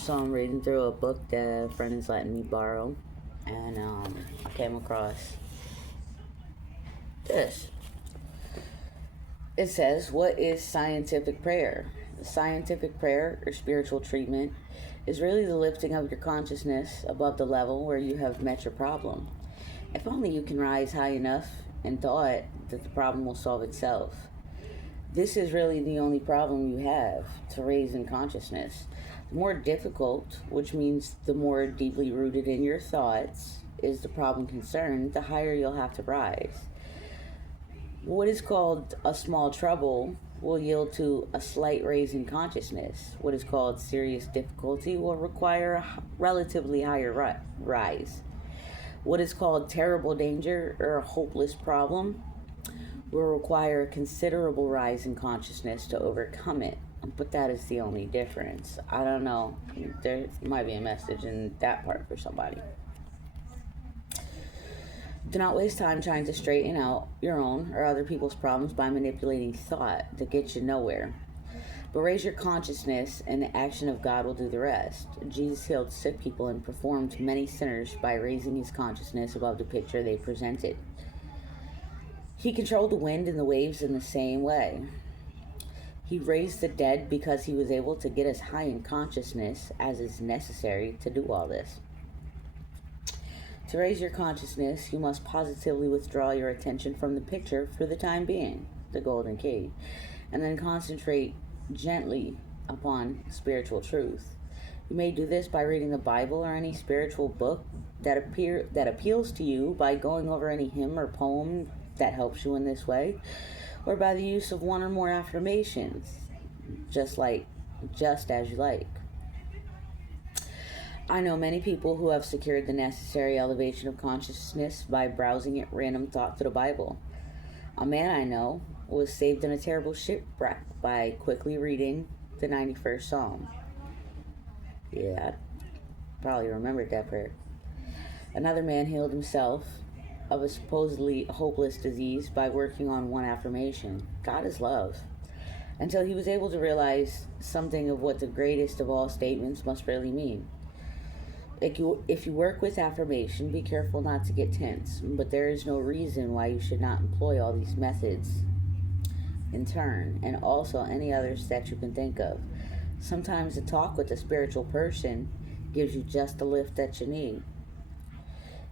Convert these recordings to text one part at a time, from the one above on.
So I'm reading through a book that a friend is letting me borrow, and I came across this. It says, "What is scientific prayer?" Scientific prayer, or spiritual treatment, is really the lifting of your consciousness above the level where you have met your problem. If only you can rise high enough in thought that the problem will solve itself. This is really the only problem you have to raise in consciousness. The more difficult, which means the more deeply rooted in your thoughts, is the problem concerned, the higher you'll have to rise. What is called a small trouble will yield to a slight raise in consciousness. What is called serious difficulty will require a relatively higher rise. What is called terrible danger or a hopeless problem will require a considerable rise in consciousness to overcome it. But that is the only difference. I don't know. There might be a message in that part for somebody. Do not waste time trying to straighten out your own or other people's problems by manipulating thought that gets you nowhere. But raise your consciousness, and the action of God will do the rest. Jesus healed sick people and performed many sinners by raising his consciousness above the picture they presented. He controlled the wind and the waves in the same way. He raised the dead because he was able to get as high in consciousness as is necessary to do all this. To raise your consciousness, you must positively withdraw your attention from the picture for the time being, the golden key, and then concentrate gently upon spiritual truth. You may do this by reading the Bible or any spiritual book that appeals to you, by going over any hymn or poem that helps you in this way, or by the use of one or more affirmations, just as you like. I know many people who have secured the necessary elevation of consciousness by browsing at random thought through the Bible. A man I know was saved in a terrible shipwreck by quickly reading the 91st Psalm. Yeah, I probably remembered that prayer. Another man healed himself of a supposedly hopeless disease by working on one affirmation: God is love, until he was able to realize something of what the greatest of all statements must really mean. If you work with affirmation, be careful not to get tense, but there is no reason why you should not employ all these methods in turn, and also any others that you can think of. Sometimes a talk with a spiritual person gives you just the lift that you need.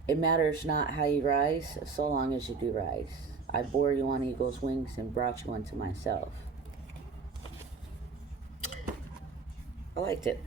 It matters not how you rise, so long as you do rise. I bore you on eagle's wings and brought you unto myself. I liked it.